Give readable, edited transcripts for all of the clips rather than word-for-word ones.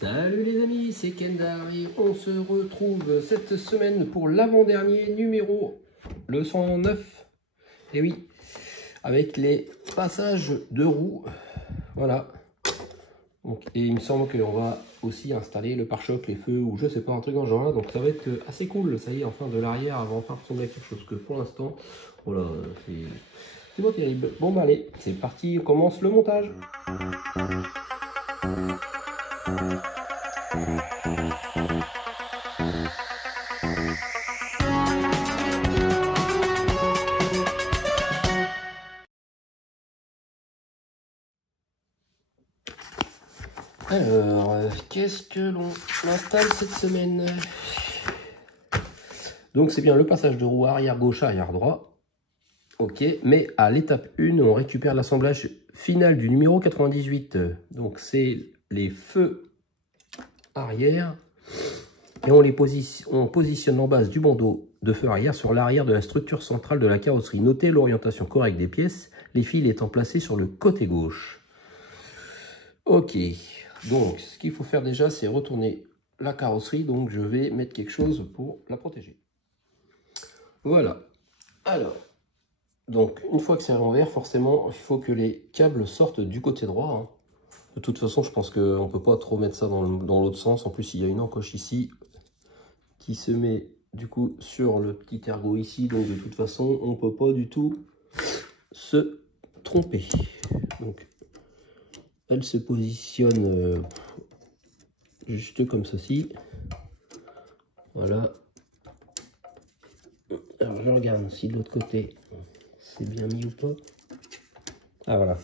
Salut les amis, c'est Kendar et on se retrouve cette semaine pour l'avant-dernier numéro, le 109. Et oui, avec les passages de roues. Voilà. Donc, et il me semble qu'on va aussi installer le pare-choc, les feux ou je sais pas, un truc dans ce genre là. Donc ça va être assez cool. Ça y est, enfin de l'arrière, avant enfin ressembler à quelque chose que pour l'instant, voilà, c'est pas terrible. Bon bah allez, c'est parti, on commence le montage. Alors, qu'est-ce que l'on installe cette semaine? Donc c'est bien le passage de roue arrière gauche, arrière droit. Ok, mais à l'étape 1, on récupère l'assemblage final du numéro 98. Donc c'est les feux arrière. Et on positionne en base du bandeau de feu arrière sur l'arrière de la structure centrale de la carrosserie. Notez l'orientation correcte des pièces, les fils étant placés sur le côté gauche. Ok, donc ce qu'il faut faire déjà, c'est retourner la carrosserie. Donc je vais mettre quelque chose pour la protéger. Voilà. Alors, donc une fois que c'est à l'envers, forcément, il faut que les câbles sortent du côté droit. Hein. De toute façon, je pense qu'on ne peut pas trop mettre ça dans l'autre sens. En plus, il y a une encoche ici qui se met du coup sur le petit ergot ici. Donc de toute façon, on ne peut pas du tout se tromper. Donc, elle se positionne juste comme ceci. Voilà. Alors je regarde si de l'autre côté c'est bien mis ou pas. Ah voilà.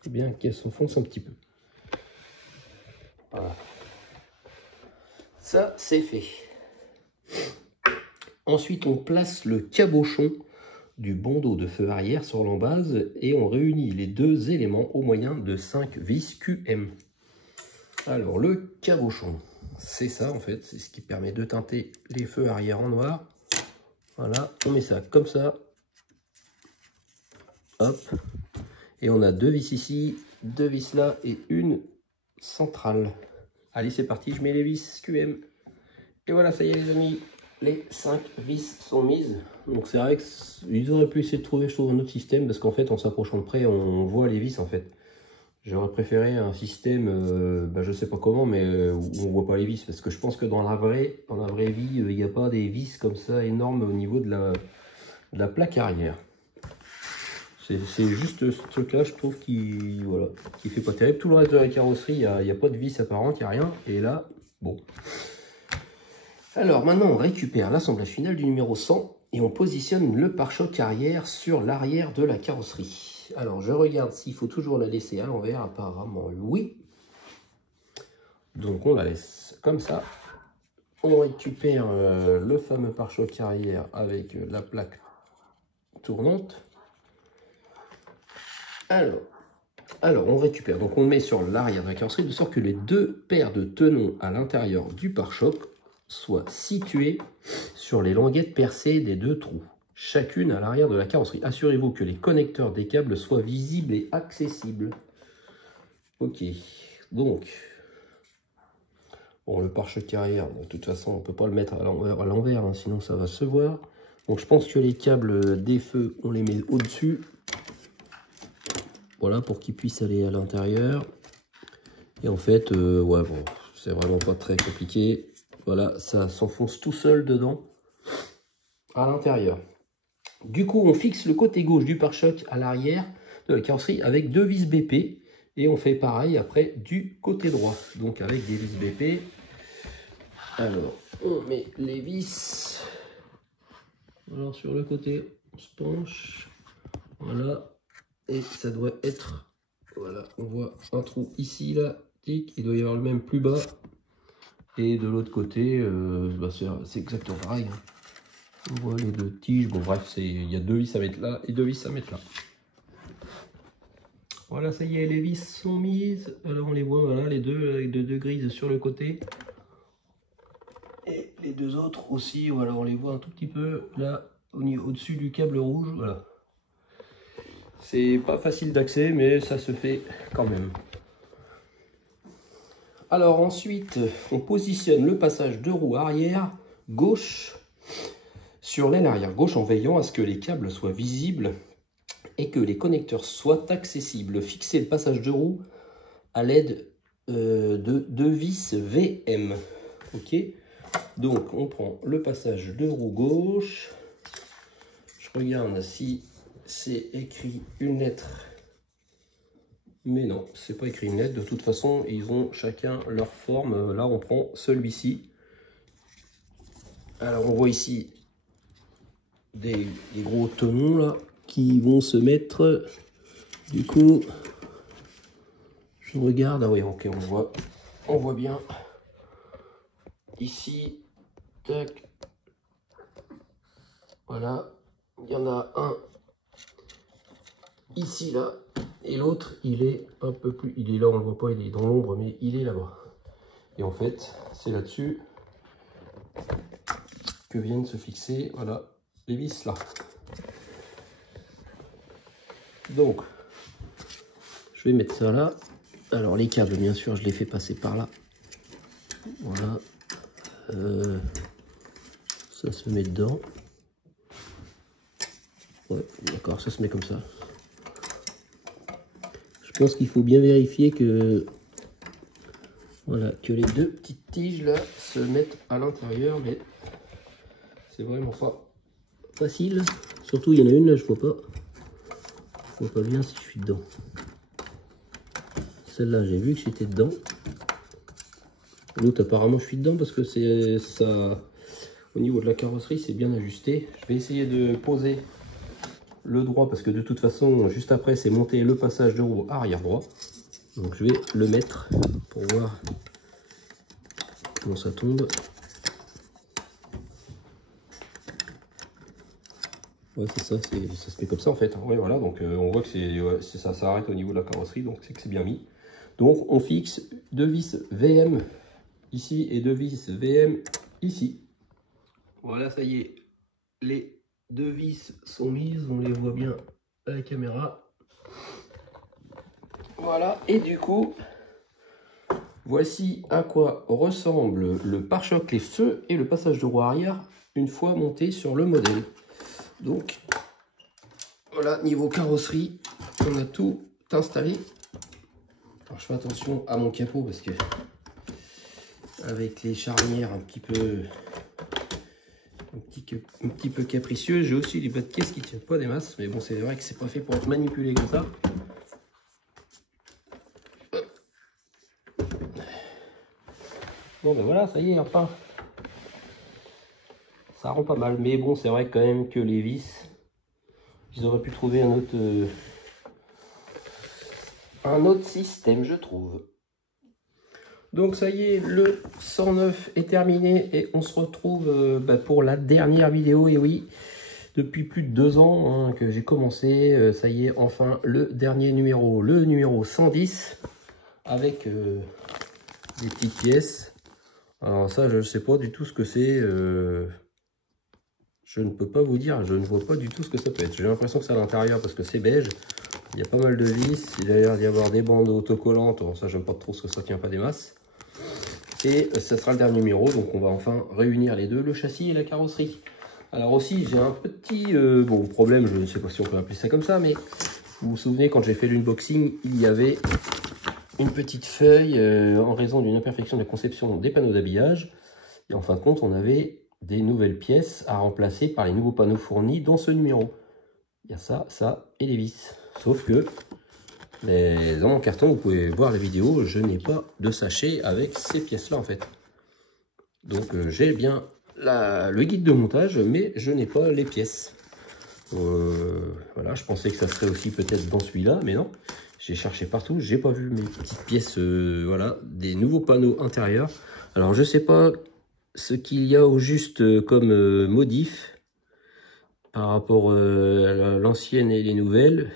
C'est bien qu'elle s'enfonce un petit peu. Voilà. Ça c'est fait. Ensuite on place le cabochon du bandeau de feu arrière sur l'embase et on réunit les deux éléments au moyen de 5 vis QM. Alors le cabochon, c'est ça en fait, c'est ce qui permet de teinter les feux arrière en noir. Voilà, on met ça comme ça. Hop. Et on a deux vis ici, deux vis là et une centrale. Allez, c'est parti, je mets les vis QM. Et voilà, ça y est les amis, les 5 vis sont mises. Donc c'est vrai qu'ils auraient pu essayer de trouver, je trouve, un autre système, parce qu'en fait, en s'approchant de près, on voit les vis en fait. J'aurais préféré un système, je sais pas comment, mais où on voit pas les vis, parce que je pense que dans la vraie vie, il n'y a pas des vis comme ça énormes au niveau de la plaque arrière. C'est juste ce truc-là, je trouve, qui fait pas terrible. Tout le reste de la carrosserie, il n'y a pas de vis apparente, il n'y a rien. Et là, bon. Alors, maintenant, on récupère l'assemblage final du numéro 100 et on positionne le pare-choc arrière sur l'arrière de la carrosserie. Alors, je regarde s'il faut toujours la laisser à l'envers. Apparemment, oui. Donc, on la laisse comme ça. On récupère le fameux pare-choc arrière avec la plaque tournante. Alors, on récupère, donc on le met sur l'arrière de la carrosserie de sorte que les deux paires de tenons à l'intérieur du pare-choc soient situées sur les languettes percées des deux trous, chacune à l'arrière de la carrosserie. Assurez-vous que les connecteurs des câbles soient visibles et accessibles. Ok, donc, bon, le pare-choc arrière, de toute façon, on ne peut pas le mettre à l'envers, hein, sinon ça va se voir. Donc, je pense que les câbles des feux, on les met au-dessus. Voilà, pour qu'ils puissent aller à l'intérieur. Et en fait, ouais, bon, c'est vraiment pas très compliqué. Voilà, ça s'enfonce tout seul dedans, à l'intérieur. Du coup, on fixe le côté gauche du pare-choc à l'arrière de la carrosserie avec deux vis BP. Et on fait pareil après du côté droit. Donc avec des vis BP. Alors, on met les vis. Alors sur le côté, on se penche. Voilà. Et ça doit être, voilà, on voit un trou ici, là, tic, il doit y avoir le même plus bas. Et de l'autre côté, c'est exactement pareil. Hein. On voit les deux tiges, bon bref, il y a deux vis à mettre là et deux vis à mettre là. Voilà, ça y est, les vis sont mises. Alors on les voit, voilà, les deux avec deux grises sur le côté. Et les deux autres aussi, voilà, on les voit un tout petit peu là, au-dessus du câble rouge, voilà. C'est pas facile d'accès, mais ça se fait quand même. Alors ensuite, on positionne le passage de roue arrière gauche sur l'aile arrière gauche en veillant à ce que les câbles soient visibles et que les connecteurs soient accessibles. Fixez le passage de roue à l'aide de deux vis VM. Ok, donc on prend le passage de roue gauche. Je regarde si c'est écrit une lettre. Mais non, c'est pas écrit une lettre. De toute façon, ils ont chacun leur forme. Là, on prend celui-ci. Alors, on voit ici des gros tenons là qui vont se mettre. Du coup, je regarde. Ah oui, ok, on voit bien. Ici, tac. Voilà, il y en a un ici là. Et l'autre, il est un peu plus... Il est là, on ne le voit pas, il est dans l'ombre, mais il est là-bas. Et en fait, c'est là-dessus que viennent se fixer, voilà, les vis là. Donc, je vais mettre ça là. Alors, les câbles, bien sûr, je les fais passer par là. Voilà. Ça se met dedans. Ouais, d'accord, ça se met comme ça. Je pense qu'il faut bien vérifier que, voilà, que les deux petites tiges là se mettent à l'intérieur, mais c'est vraiment pas facile. Surtout il y en a une là, je vois pas bien si je suis dedans. Celle-là j'ai vu que j'étais dedans. L'autre apparemment je suis dedans parce que c'est ça, au niveau de la carrosserie c'est bien ajusté. Je vais essayer de poser le droit parce que de toute façon juste après c'est monter le passage de roue arrière droit. Donc je vais le mettre pour voir comment ça tombe. Ouais, c'est ça, ça se fait comme ça en fait. Ouais, voilà, donc on voit que ça s'arrête au niveau de la carrosserie, donc c'est que c'est bien mis. Donc on fixe deux vis VM ici et deux vis VM ici. Voilà, ça y est, les deux vis sont mises, on les voit bien à la caméra. Voilà, et du coup, voici à quoi ressemble le pare-choc, les feux et le passage de roue arrière une fois monté sur le modèle. Donc, voilà, niveau carrosserie, on a tout installé. Alors, je fais attention à mon capot parce que avec les charnières un petit peu capricieux, j'ai aussi les bas de caisse qui ne tiennent pas des masses. Mais bon, c'est vrai que c'est pas fait pour être manipulé comme ça. Bon ben voilà, ça y est, enfin, ça rend pas mal. Mais bon, c'est vrai quand même que les vis, ils auraient pu trouver un autre système, je trouve. Donc ça y est, le 109 est terminé et on se retrouve pour la dernière vidéo. Et oui, depuis plus de 2 ans que j'ai commencé, ça y est, enfin le dernier numéro, le numéro 110, avec des petites pièces. Alors ça, je ne sais pas du tout ce que c'est. Je ne peux pas vous dire, je ne vois pas du tout ce que ça peut être. J'ai l'impression que c'est à l'intérieur parce que c'est beige. Il y a pas mal de vis. Il a l'air d'y avoir des bandes autocollantes. Bon, ça, j'aime pas trop parce que ça tient pas des masses. Et ça sera le dernier numéro. Donc on va enfin réunir les deux, le châssis et la carrosserie. Alors aussi, j'ai un petit problème. Je ne sais pas si on peut appeler ça comme ça. Mais vous vous souvenez, quand j'ai fait l'unboxing, il y avait une petite feuille en raison d'une imperfection de la conception des panneaux d'habillage. Et en fin de compte, on avait des nouvelles pièces à remplacer par les nouveaux panneaux fournis dans ce numéro. Il y a ça, ça et les vis. Sauf que dans mon carton, vous pouvez voir la vidéo, je n'ai pas de sachet avec ces pièces-là en fait. Donc j'ai bien le guide de montage, mais je n'ai pas les pièces. Voilà, je pensais que ça serait aussi peut-être dans celui-là, mais non. J'ai cherché partout, j'ai pas vu mes petites pièces, voilà, des nouveaux panneaux intérieurs. Alors je sais pas ce qu'il y a au juste comme modif par rapport à l'ancienne et les nouvelles.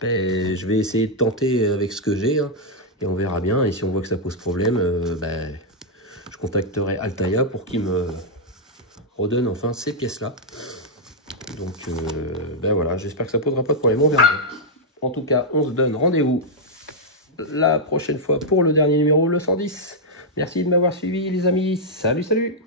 Ben, je vais essayer de tenter avec ce que j'ai et on verra bien. Et si on voit que ça pose problème, je contacterai Altaïa pour qu'ils me redonnent enfin ces pièces-là. Donc voilà, j'espère que ça posera pas de problème, on verra. En tout cas, on se donne rendez-vous la prochaine fois pour le dernier numéro, le 110. Merci de m'avoir suivi les amis. Salut, salut!